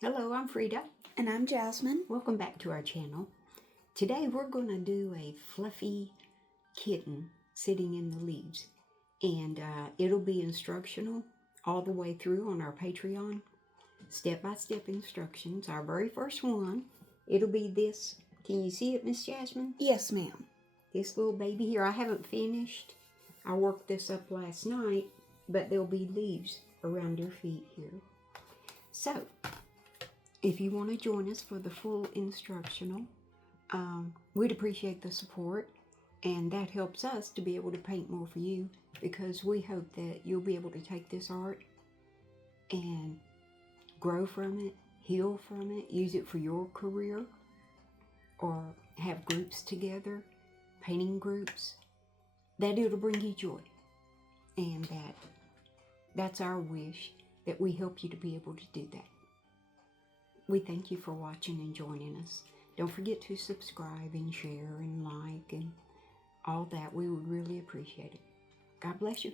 Hello, I'm Frida. And I'm Jasmine. Welcome back to our channel. Today we're going to do a fluffy kitten sitting in the leaves. And it'll be instructional all the way through on our Patreon. Step-by-step instructions. Our very first one, it'll be this. Can you see it, Miss Jasmine? Yes, ma'am. This little baby here. I haven't finished. I worked this up last night, but there'll be leaves around her feet here. So, if you want to join us for the full instructional, we'd appreciate the support, and that helps us to be able to paint more for you, because we hope that you'll be able to take this art and grow from it, heal from it, use it for your career, or have groups together, painting groups, that it'll bring you joy. And that's our wish, that we help you to be able to do that. We thank you for watching and joining us. Don't forget to subscribe and share and like and all that. We would really appreciate it. God bless you.